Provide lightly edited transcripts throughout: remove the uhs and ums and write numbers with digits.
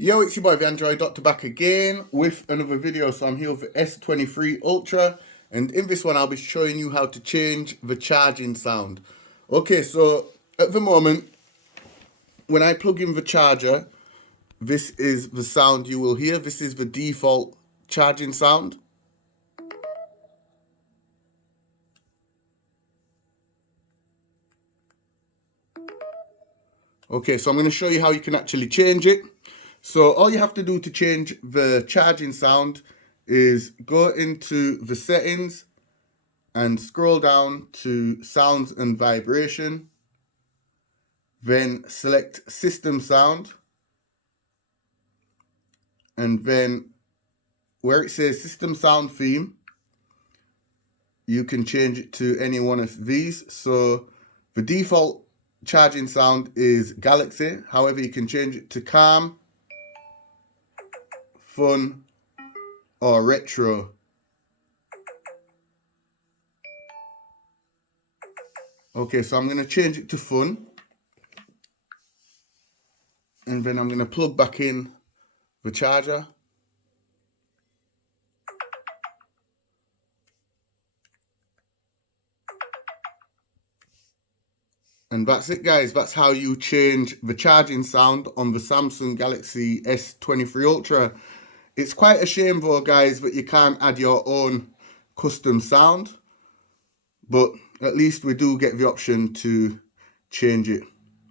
Yo, it's your boy the Android Doctor back again with another video. So I'm here with the S23 Ultra, and in this one I'll be showing you how to change the charging sound. Okay, so at the moment when I plug in the charger, this is the sound you will hear. This is the default charging sound. Okay, so I'm going to show you how you can actually change it. So all you have to do to change the charging sound is go into the settings and scroll down to sounds and vibration. Then select system sound. And then where it says system sound theme, you can change it to any one of these. So the default charging sound is Galaxy. However, you can change it to calm, fun, or retro. Okay, so I'm going to change it to fun. And then I'm going to plug back in the charger. And that's it, guys. That's how you change the charging sound on the Samsung Galaxy S23 Ultra. It's quite a shame though, guys, that you can't add your own custom sound. But at least we do get the option to change it.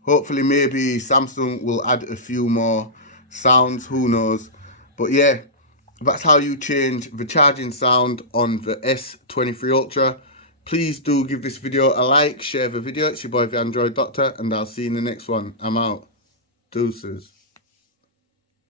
Hopefully maybe Samsung will add a few more sounds, who knows. But yeah, that's how you change the charging sound on the S23 Ultra. Please do give this video a like, share the video. It's your boy the Android Doctor, and I'll see you in the next one. I'm out. Deuces.